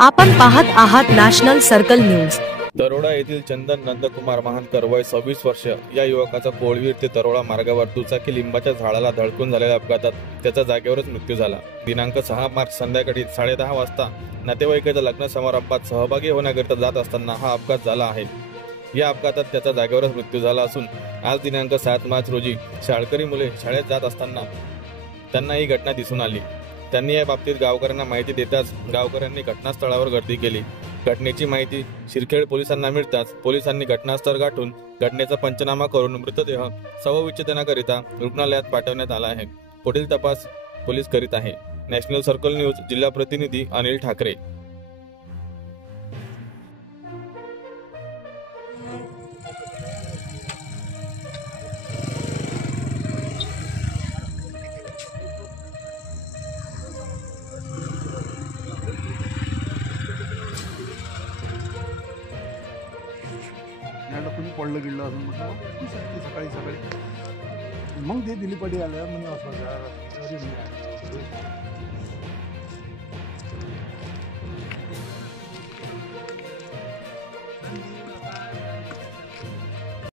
आपण पाहत आहात नॅशनल सर्कल न्यूज। तरोडा येथील चंदन नंदकुमार महानकर वय 26 वर्ष या युवकाचा कोळवीर ते तरोडा मार्गावर दुचाकी लिंबाच्या झाडाला धडकून झालेल्या अपघातात त्याचा जागेवरच मृत्यू झाला। दिनांक 6 मार्च संध्याकाळी 10:30 वाजता नातेवाईकाच्या लग्न समारंभात सहभागी होण्याकरिता जात असताना हा अपघात झाला आहे। या अपघातात त्याचा जागेवरच मृत्यू झाला असून आज दिनांक 7 मार्च रोजी शाळकरी मुले शाळेत जात असताना त्यांना ही घटना दिसून आली। त्यांनी या बाबतीत गावकऱ्यांना माहिती देताच गावकऱ्यांनी घटनास्थळावर गर्दी केली। घटनेची माहिती शिरखेड पोलिसांना मिळताच पोलिसांनी घटनास्थळ गाठून घटनेचा पंचनामा करून मृतदेह शवविच्छेदनाकरिता रुग्णालयात पाठवण्यात आला आहे। पुढील तपास पोलीस करीत आहे। नॅशनल सर्कल न्यूज जिल्हा प्रतिनिधी अनिल ठाकरे। कुणी पडलं गिडलं असं म्हटलं सकाळी मग ते दिली पडी आल्या म्हणजे असं